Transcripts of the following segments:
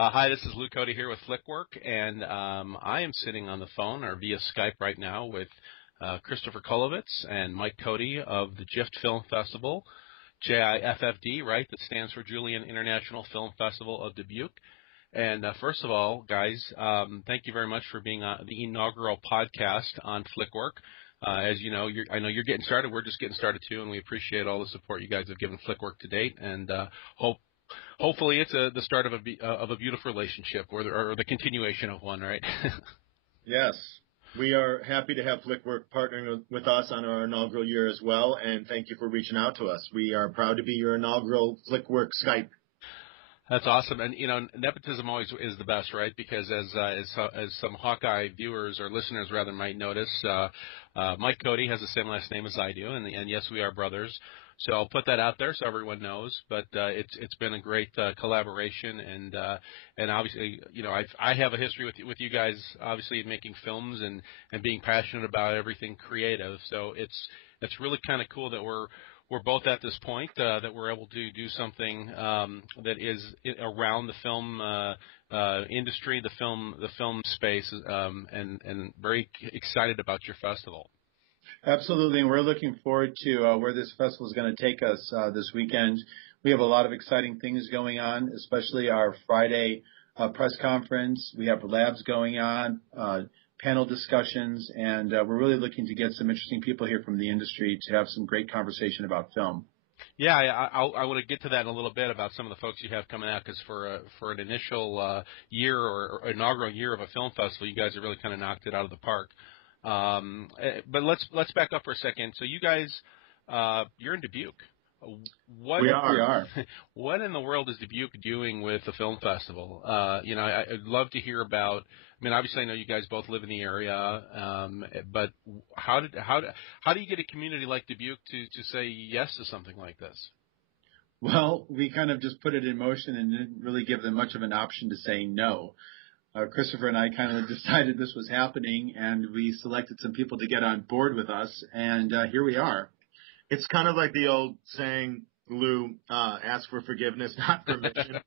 Hi, this is Coty here with Flickwork, and I am sitting on the phone or via Skype right now with Christopher Kulovitz and Mike Coty of the GIFT Film Festival, JIFFD, right? That stands for Julien International Film Festival of Dubuque. And first of all, guys, thank you very much for being on the inaugural podcast on Flickwork. As you know, I know you're getting started. We're just getting started too, and we appreciate all the support you guys have given Flickwork to date, and hopefully it's the start of a beautiful relationship, or the continuation of one, right? Yes. We are happy to have Flickwork partnering with us on our inaugural year as well, and thank you for reaching out to us. We are proud to be your inaugural Flickwork Skype. That's awesome, and nepotism always is the best, right? Because as some Hawkeye viewers or listeners rather might notice, Mike Coty has the same last name as I do, and yes, we are brothers. So I'll put that out there so everyone knows. But it's been a great collaboration, and obviously, I have a history with you guys, obviously making films and being passionate about everything creative. So it's really kind of cool that we're both at this point that we're able to do something that is around the film industry, the film space, and very excited about your festival. Absolutely, and we're looking forward to where this festival is going to take us this weekend. We have a lot of exciting things going on, especially our Friday press conference. We have labs going on, panel discussions, and we're really looking to get some interesting people here from the industry to have some great conversation about film. Yeah, I want to get to that in a little bit about some of the folks you have coming out, because for an initial year or inaugural year of a film festival, you guys have really kind of knocked it out of the park. But let's back up for a second. So you guys, you're in Dubuque. We are. What in the world is Dubuque doing with the film festival? I'd love to hear about. I mean, obviously, I know you guys both live in the area, but how do you get a community like Dubuque to say yes to something like this? Well, we kind of just put it in motion and didn't really give them much of an option to say no. Christopher and I kind of decided this was happening, and we selected some people to get on board with us, and here we are. It's kind of like the old saying, Lou, ask for forgiveness, not permission.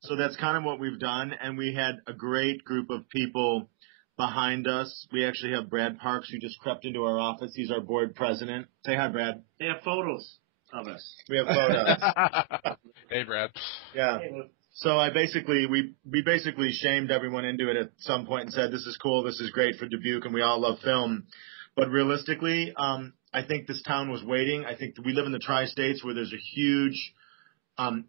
So that's kind of what we've done, and we had a great group of people behind us. We actually have Brad Parks, who just crept into our office. He's our board president. Say hi, Brad. They have photos of us. We have photos. Hey, Brad. Yeah. So we basically shamed everyone into it at some point and said, this is cool, this is great for Dubuque, and we all love film. But realistically, I think this town was waiting. I think we live in the tri-states where there's a huge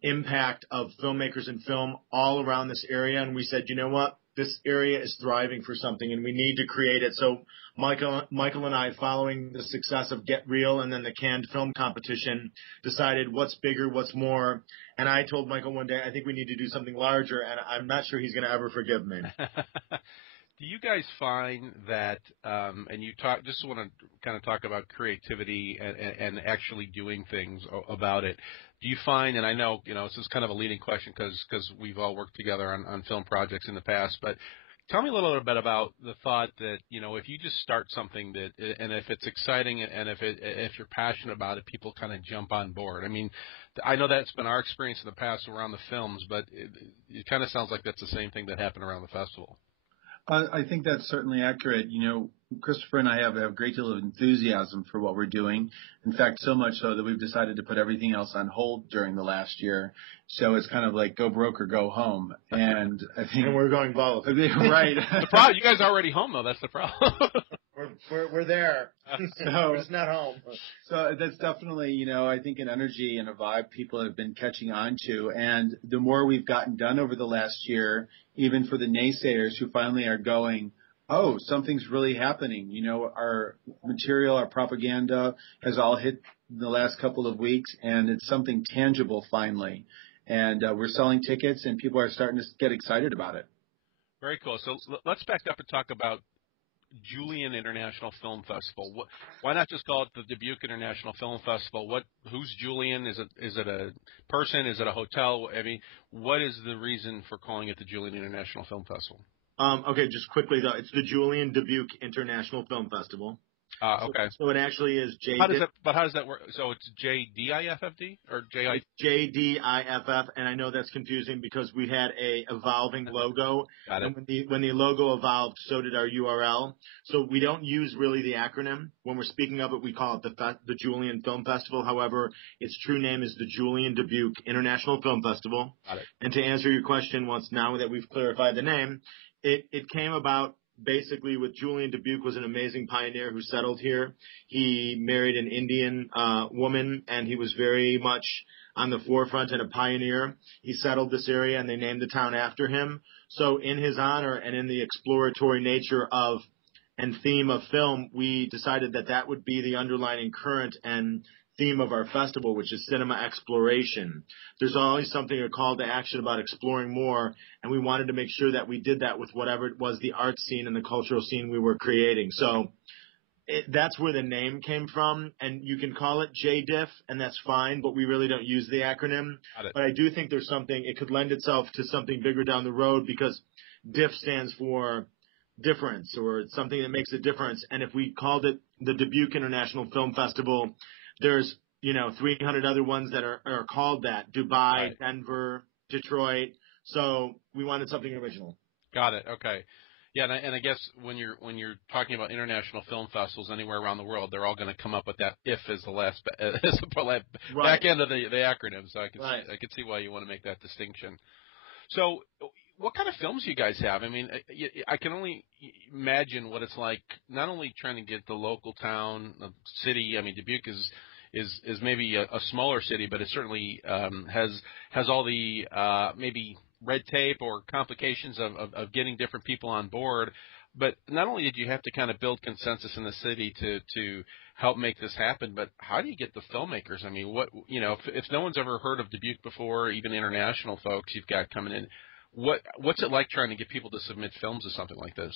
impact of filmmakers and film all around this area. And we said, you know what? This area is thriving for something, and we need to create it. So Michael and I, following the success of Get Real and then the Canned Film Competition, decided what's bigger, what's more. And I told Michael one day, I think we need to do something larger, and I'm not sure he's going to ever forgive me. Do you guys find that, and you just want to kind of talk about creativity and actually doing things about it, do you find, and I know, this is kind of a leading question because we've all worked together on film projects in the past, but tell me a little bit about the thought that, if you just start something and if it's exciting and if you're passionate about it, people kind of jump on board. I mean, I know that's been our experience in the past around the films, but it kind of sounds like that's the same thing that happened around the festival. I think that's certainly accurate. Christopher and I have a great deal of enthusiasm for what we're doing. In fact, so much so that we've decided to put everything else on hold during the last year. So it's kind of like go broke or go home. And I think and we're going both. Right. The problem, you guys are already home though. That's the problem. We're there. We're just not home. So that's definitely, I think an energy and a vibe people have been catching on to. And the more we've gotten done over the last year, even for the naysayers who finally are going, oh, something's really happening. Our material, our propaganda has all hit in the last couple of weeks, and it's something tangible finally. And we're selling tickets, and people are starting to get excited about it. Very cool. So let's back up and talk about Julien International Film Festival. Why not just call it the Dubuque International Film Festival? Who's Julien? Is it a person? Is it a hotel? I mean, what is the reason for calling it the Julien International Film Festival? Okay, just quickly though, it's the Julien Dubuque International Film Festival. Okay. So it actually is How does that work? So it's JDIFFD or JI? It's JDIFF, and I know that's confusing because we had a evolving logo, Got it. and when the logo evolved, so did our URL. So we don't use really the acronym when we're speaking of it. We call it the Julien Film Festival. However, its true name is the Julien Dubuque International Film Festival. Got it. And to answer your question, once now that we've clarified the name, it came about. Basically, with Julien Dubuque was an amazing pioneer who settled here. He married an Indian woman, and he was very much on the forefront and a pioneer. He settled this area, and they named the town after him. So in his honor and in the exploratory nature of and theme of film, we decided that that would be the underlining current and theme of our festival, which is cinema exploration. There's always something, a call to action about exploring more, and we wanted to make sure that we did that with whatever it was the art scene and the cultural scene we were creating. So that's where the name came from, and you can call it JDIF, and that's fine, but we really don't use the acronym. But I do think there's something, it could lend itself to something bigger down the road because DIF stands for difference, or it's something that makes a difference. And if we called it the Dubuque International Film Festival, there's 300 other ones that are called that. Dubai, Right. Denver, Detroit. So we wanted something original. Got it. Okay. Yeah, and I guess when you're talking about international film festivals anywhere around the world, they're all going to come up with that "if" as the last as the back end of the acronym. So I can see why you want to make that distinction. So, what kind of films do you guys have? I mean, I can only imagine what it's like. Not only trying to get the local town, the city. I mean, Dubuque is maybe a smaller city, but it certainly has all the maybe red tape or complications of getting different people on board. But not only did you have to kind of build consensus in the city to help make this happen, but how do you get the filmmakers? I mean, if no one's ever heard of Dubuque before, even international folks you've got coming in, what's it like trying to get people to submit films to something like this?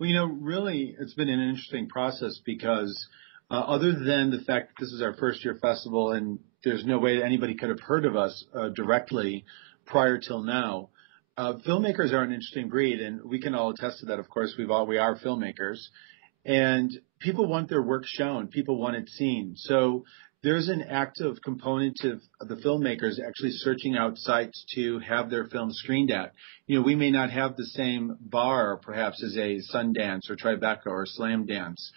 Well, really, it's been an interesting process because other than the fact that this is our first year festival and there's no way that anybody could have heard of us directly prior till now, filmmakers are an interesting breed, and we can all attest to that. Of course, we are filmmakers, and people want their work shown. People want it seen. So there's an active component to the filmmakers actually searching out sites to have their films screened at. We may not have the same bar, perhaps, as a Sundance or Tribeca or Slam Dance.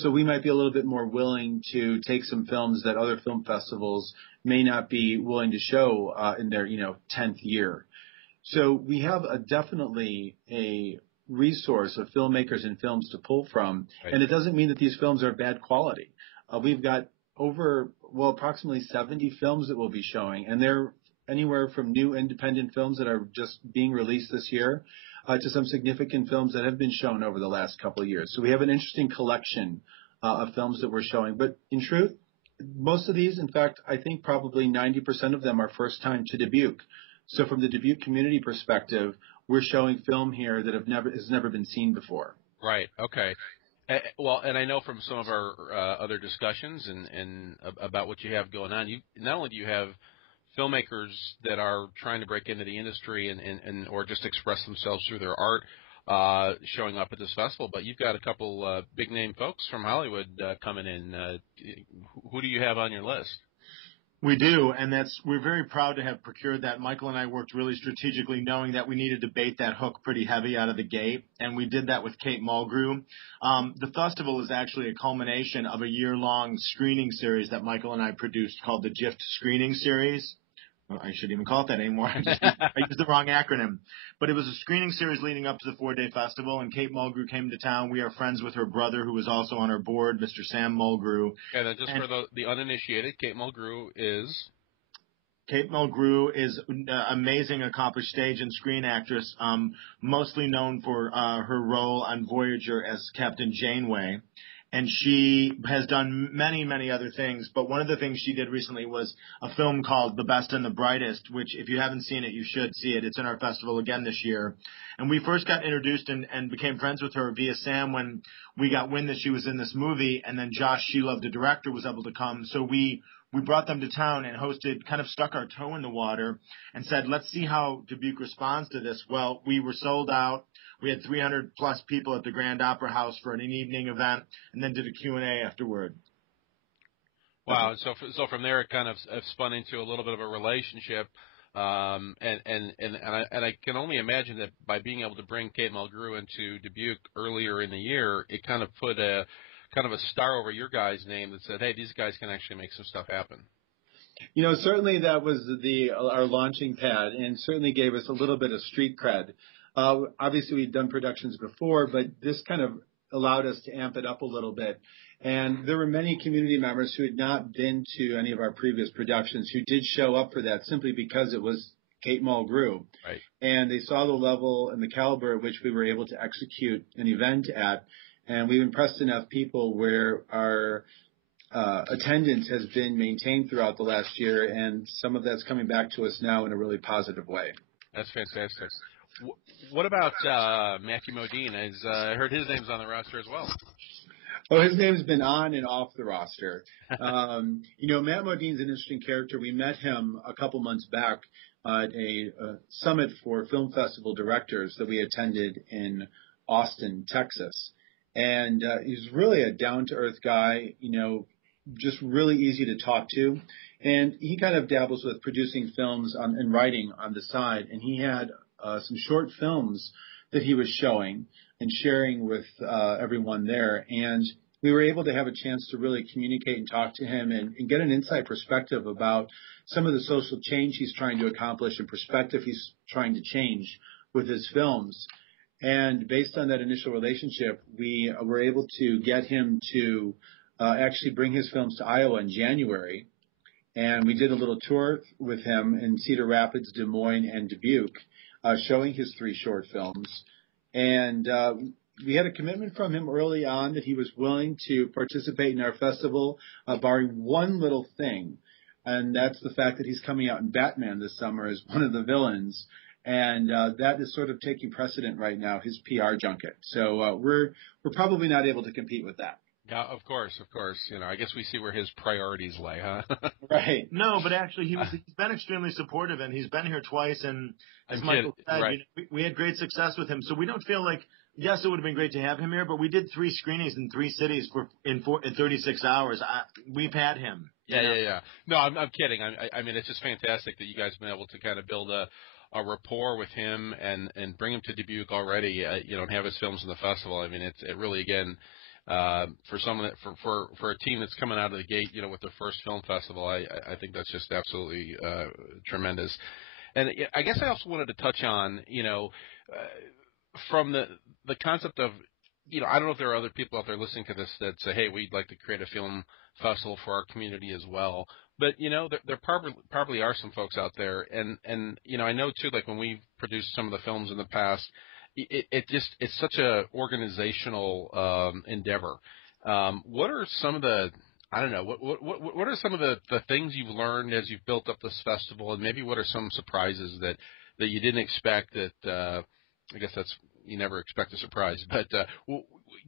So we might be a little bit more willing to take some films that other film festivals may not be willing to show in their 10th year. So we have definitely a resource of filmmakers and films to pull from, right. And it doesn't mean that these films are bad quality. We've got approximately 70 films that we'll be showing, and they're anywhere from new independent films that are just being released this year to some significant films that have been shown over the last couple of years. So we have an interesting collection of films that we're showing. But in truth, most of these, in fact, I think probably 90% of them are first time to Dubuque. So from the Dubuque community perspective, we're showing film here that has never been seen before. Right. Okay. Well, and I know from some of our other discussions and about what you have going on, not only do you have filmmakers that are trying to break into the industry and or just express themselves through their art showing up at this festival, but you've got a couple big name folks from Hollywood coming in. Who do you have on your list? We do, and we're very proud to have procured that. Michael and I worked really strategically, knowing that we needed to bait that hook pretty heavy out of the gate, and we did that with Kate Mulgrew. The festival is actually a culmination of a year-long screening series that Michael and I produced called the GIFT Screening Series. I shouldn't even call it that anymore. I used the wrong acronym. But it was a screening series leading up to the 4-day festival, and Kate Mulgrew came to town. We are friends with her brother, who was also on our board, Mr. Sam Mulgrew. And then just for the uninitiated, Kate Mulgrew is? Kate Mulgrew is an amazing, accomplished stage and screen actress, mostly known for her role on Voyager as Captain Janeway. And she has done many, many other things. But one of the things she did recently was a film called The Best and the Brightest, which if you haven't seen it, you should see it. It's in our festival again this year. And we first got introduced and became friends with her via Sam when we got wind that she was in this movie. And then Josh Sheelove, the director, was able to come. So we we brought them to town and kind of stuck our toe in the water and said, let's see how Dubuque responds to this. Well, we were sold out. We had 300 plus people at the Grand Opera House for an evening event, and then did a Q&A afterward. Wow. So from there, it kind of spun into a little bit of a relationship. And I can only imagine that by being able to bring Kate Mulgrew into Dubuque earlier in the year, it kind of put a star over your guys' name that said, hey, these guys can actually make some stuff happen. Certainly that was our launching pad, and certainly gave us a little bit of street cred. Obviously, we'd done productions before, but this kind of allowed us to amp it up a little bit. And there were many community members who had not been to any of our previous productions who did show up for that simply because it was Kate Mulgrew. Right. And they saw the level and the caliber at which we were able to execute an event at. And we've impressed enough people where our attendance has been maintained throughout the last year, and some of that's coming back to us now in a really positive way. That's fantastic. What about Matthew Modine? I heard his name's on the roster as well. Oh, his name's been on and off the roster. Matt Modine's an interesting character. We met him a couple months back at a summit for film festival directors that we attended in Austin, Texas. And he's really a down-to-earth guy, just really easy to talk to. And he kind of dabbles with producing films and writing on the side. And he had some short films that he was showing and sharing with everyone there. And we were able to have a chance to really communicate and talk to him and get an inside perspective about some of the social change he's trying to accomplish and perspective he's trying to change with his films. And based on that initial relationship, we were able to get him to actually bring his films to Iowa in January. And we did a little tour with him in Cedar Rapids, Des Moines, and Dubuque, showing his 3 short films. And we had a commitment from him early on that he was willing to participate in our festival, barring one little thing. And that's the fact that he's coming out in Batman this summer as one of the villains. And that is sort of taking precedent right now, his PR junket. So we're probably not able to compete with that. Yeah, of course. I guess we see where his priorities lay, huh? Right. No, but actually he's been extremely supportive, and he's been here twice. And as Michael said, right. we had great success with him. So we don't feel like, yes, it would have been great to have him here, but we did 3 screenings in 3 cities in 36 hours. We've had him. Yeah. No, I'm kidding. I mean, it's just fantastic that you guys have been able to kind of build a rapport with him and bring him to Dubuque already, and have his films in the festival. I mean, it really, again, for someone for a team that's coming out of the gate, with their first film festival, I think that's just absolutely tremendous. And I guess I also wanted to touch on, from the concept of, I don't know if there are other people out there listening to this that say, hey, we'd like to create a film festival for our community as well. But, there probably are some folks out there. And I know, too, like when we've produced some of the films in the past, it's such a organizational endeavor. What are some of the, I don't know, what are some of the things you've learned as you've built up this festival, and maybe what are some surprises that you didn't expect that, I guess that's, you never expect a surprise, but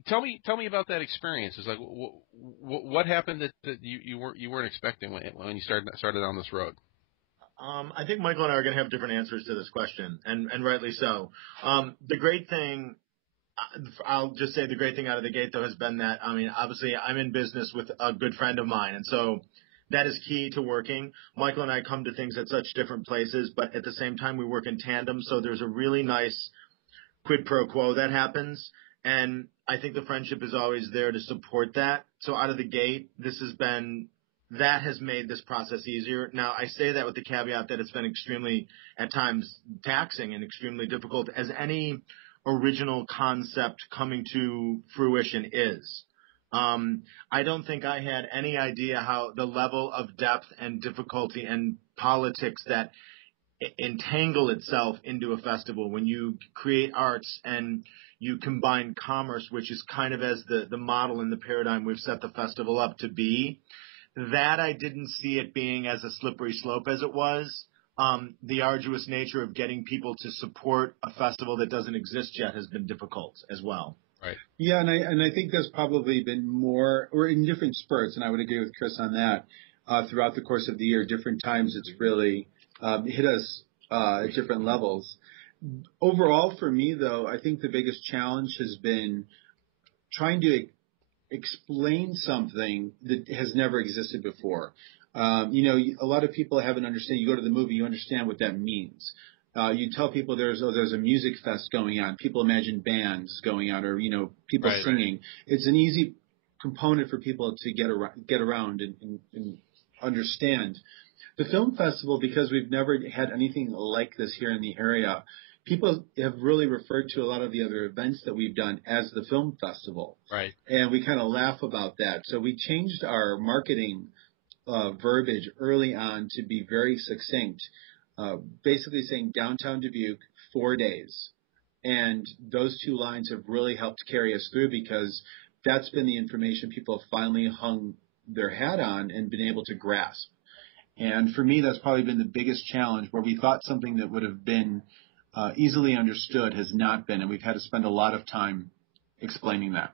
tell me about that experience. It's like, what happened that you weren't expecting when you started on this road? I think Michael and I are going to have different answers to this question, and rightly so. The great thing, I'll just say the great thing out of the gate, though, has been that, I mean, obviously I'm in business with a good friend of mine, and so that is key to working. Michael and I come to things at such different places, but at the same time we work in tandem, so there's a really nice quid pro quo that happens, and I think the friendship is always there to support that. So out of the gate, that has made this process easier. Now, I say that with the caveat that it's been extremely, at times, taxing and extremely difficult, as any original concept coming to fruition is. I don't think I had any idea how the level of depth and difficulty and politics that entangle itself into a festival when you create arts and you combine commerce, which is kind of as the model and the paradigm we've set the festival up to be. That I didn't see it being as a slippery slope as it was. The arduous nature of getting people to support a festival that doesn't exist yet has been difficult as well. Right. Yeah, and I think there's probably been more, or in different spurts, and I would agree with Chris on that. throughout the course of the year. Different times it's really hit us at different levels. Overall, for me, though, I think the biggest challenge has been trying to explain something that has never existed before. A lot of people haven't understood. You go to the movie, you understand what that means. You tell people there's a music fest going on. People imagine bands going on, or people singing. Right. It's an easy component for people to get around and understand. The film festival, because we've never had anything like this here in the area, people have really referred to a lot of the other events that we've done as the film festival. Right. And we kind of laugh about that. So we changed our marketing verbiage early on to be very succinct, basically saying downtown Dubuque, 4 days. And those two lines have really helped carry us through, because that's been the information people have finally hung their hat on and been able to grasp. And for me, that's probably been the biggest challenge, where we thought something that would have been easily understood has not been, and we've had to spend a lot of time explaining that.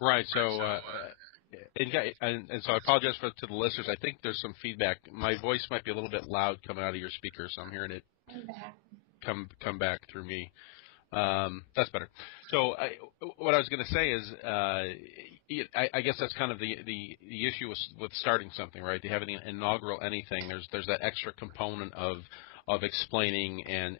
Right. So, and so I apologize to the listeners. I think there's some feedback. My voice might be a little bit loud coming out of your speaker, so I'm hearing it come back through me. That's better. So what I was going to say is, I guess that's kind of the issue with starting something, right? To have an inaugural anything, there's that extra component of explaining and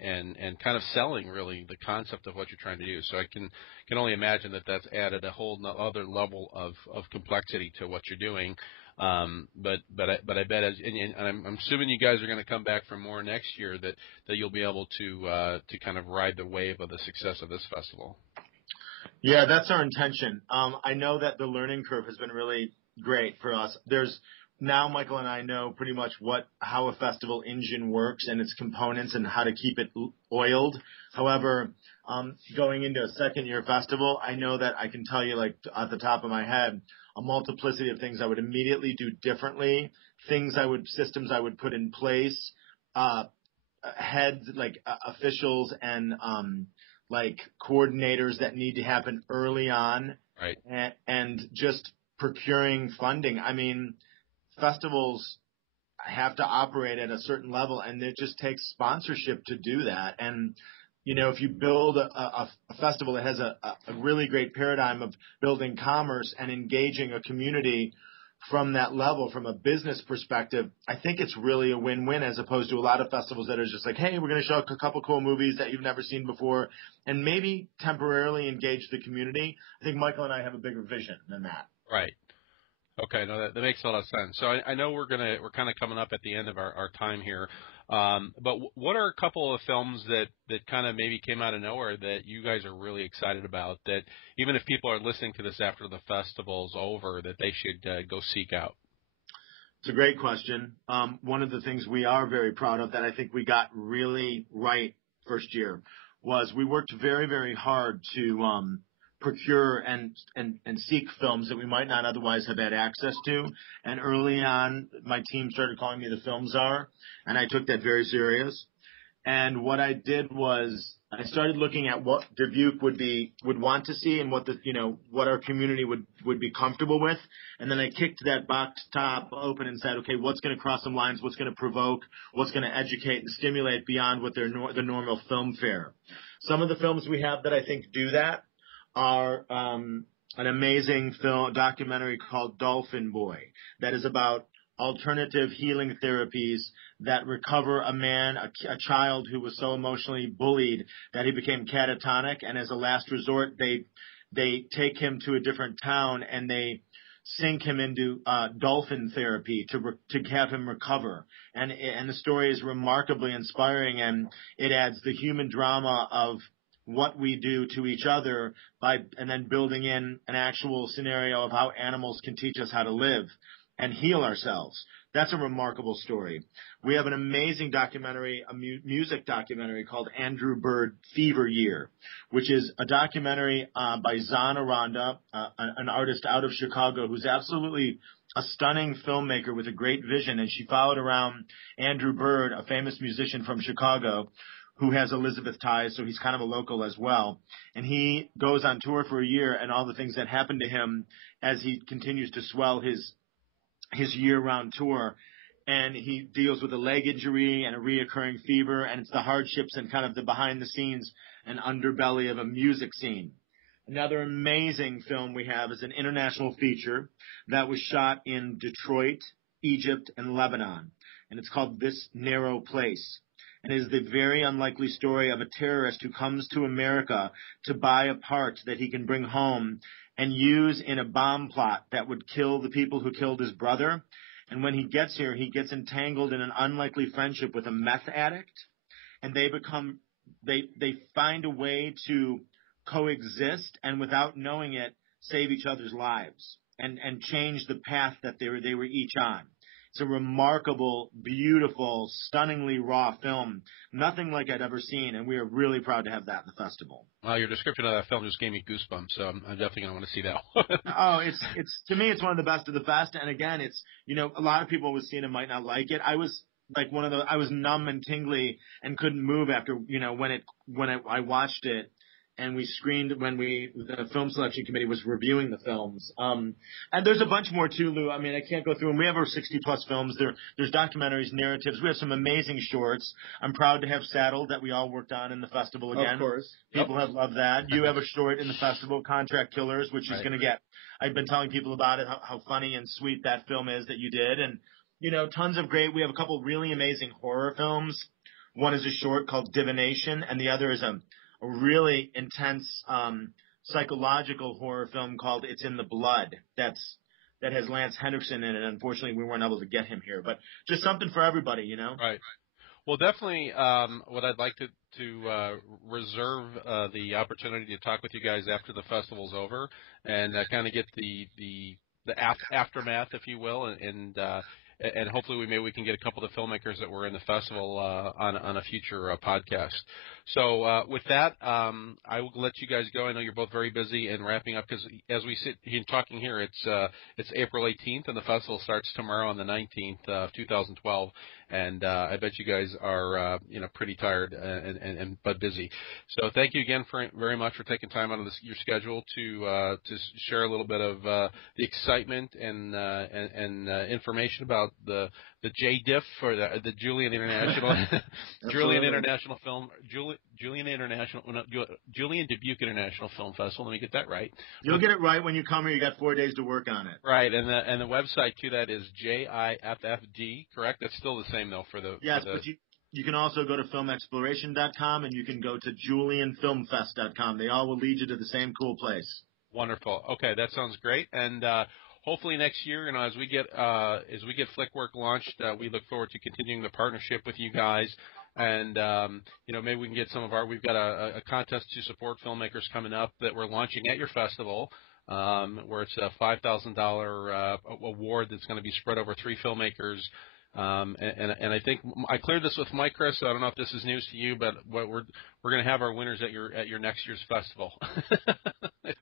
kind of selling, really, the concept of what you're trying to do. So I can only imagine that that's added a whole other level of complexity to what you're doing. But I bet, and I'm assuming you guys are going to come back for more next year, that you'll be able to kind of ride the wave of the success of this festival. Yeah, that's our intention. I know that the learning curve has been really great for us. Now Michael and I know pretty much how a festival engine works and its components and how to keep it oiled. However, going into a second-year festival, I know that I can tell you, like, at the top of my head, a multiplicity of things I would immediately do differently, systems I would put in place, heads, like officials and like coordinators that need to happen early on, right? And just procuring funding. I mean, festivals have to operate at a certain level, and it just takes sponsorship to do that. And if you build a festival that has a really great paradigm of building commerce and engaging a community from that level, from a business perspective, I think it's really a win-win, as opposed to a lot of festivals that are just like, hey, we're going to show a couple cool movies that you've never seen before and maybe temporarily engage the community. I think Michael and I have a bigger vision than that. Right. Okay, no, that makes a lot of sense. So I know we're kind of coming up at the end of our time here, but what are a couple of films that kind of maybe came out of nowhere that you guys are really excited about, that even if people are listening to this after the festival's over, that they should go seek out? It's a great question. One of the things we are very proud of that I think we got really right first year was we worked very, very hard to procure and seek films that we might not otherwise have had access to. And early on, my team started calling me the film czar, and I took that very serious. And what I did was I started looking at what Dubuque would want to see and what our community would be comfortable with. And then I kicked that box top open and said, okay, what's going to cross some lines? What's going to provoke? What's going to educate and stimulate beyond what the normal film fare? Some of the films we have that I think do that are an amazing documentary called Dolphin Boy that is about alternative healing therapies that recover a child who was so emotionally bullied that he became catatonic, and as a last resort they take him to a different town and they sink him into dolphin therapy to have him recover. And the story is remarkably inspiring, and it adds the human drama of what we do to each other and then building in an actual scenario of how animals can teach us how to live and heal ourselves. That's a remarkable story. We have an amazing documentary, a music documentary called Andrew Bird Fever Year, which is a documentary by Zan Aranda, an artist out of Chicago who's absolutely a stunning filmmaker with a great vision. And she followed around Andrew Bird, a famous musician from Chicago, who has Elizabeth ties, so he's kind of a local as well. And he goes on tour for a year, and all the things that happen to him as he continues to swell his his year-round tour. And he deals with a leg injury and a reoccurring fever, and it's the hardships and kind of the behind-the-scenes and underbelly of a music scene. Another amazing film we have is an international feature that was shot in Detroit, Egypt, and Lebanon, and it's called This Narrow Place. And it is the very unlikely story of a terrorist who comes to America to buy a part that he can bring home and use in a bomb plot that would kill the people who killed his brother. And when he gets here, he gets entangled in an unlikely friendship with a meth addict, and they find a way to coexist and, without knowing it, save each other's lives and change the path that they were each on. It's a remarkable, beautiful, stunningly raw film, nothing like I'd ever seen, and we are really proud to have that in the festival. Well, your description of that film just gave me goosebumps, so I'm definitely going to want to see that one. Oh, it's to me, it's one of the best of the best. And again, it's, a lot of people with seeing it might not like it. I was like I was numb and tingly and couldn't move after, when I watched it. And we screened when the film selection committee was reviewing the films. And there's a bunch more too, Lou. I mean, I can't go through them. We have over 60 plus films. There's documentaries, narratives. We have some amazing shorts. I'm proud to have Saddled that we all worked on in the festival again. Of course. People have loved that. You have a short in the festival, Contract Killers, which is going to get, I've been telling people about it, how funny and sweet that film is that you did. And, tons of great, we have a couple really amazing horror films. One is a short called Divination, and the other is a really intense psychological horror film called It's in the Blood that has Lance Henriksen in it. Unfortunately, we weren't able to get him here, but just something for everybody, Right. Well, definitely what I'd like to reserve the opportunity to talk with you guys after the festival's over and kind of get the aftermath, if you will, and hopefully we can get a couple of the filmmakers that were in the festival on a future podcast. So with that, I will let you guys go. I know you're both very busy and wrapping up because as we sit here talking here, it's April 18th and the festival starts tomorrow on the 19th of 2012. And I bet you guys are pretty tired but busy. So thank you again very much for taking time out of your schedule to share a little bit of the excitement and information about the JDIF or the Julien International Julien Dubuque International Film Festival. Let me get that right. You'll get it right when you come here. You got 4 days to work on it. Right, and the website to that is JIFFD, correct? That's still the same though for the yes, but you can also go to filmexploration.com and you can go to julienfilmfest.com. They all will lead you to the same cool place. Wonderful. Okay, that sounds great. And hopefully next year, as we get Flickwork launched, we look forward to continuing the partnership with you guys. And maybe we can get we've got a contest to support filmmakers coming up that we're launching at your festival, where it's a $5,000 award that's going to be spread over 3 filmmakers. And I think I cleared this with Mike, Chris, so I don't know if this is news to you, but we're going to have our winners at your next year's festival.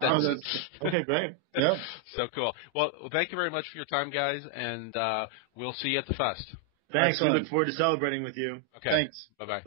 Okay, great. Yeah. So cool. Well, thank you very much for your time, guys, and we'll see you at the fest. Thanks. Excellent. We look forward to celebrating with you. Okay. Thanks. Bye-bye.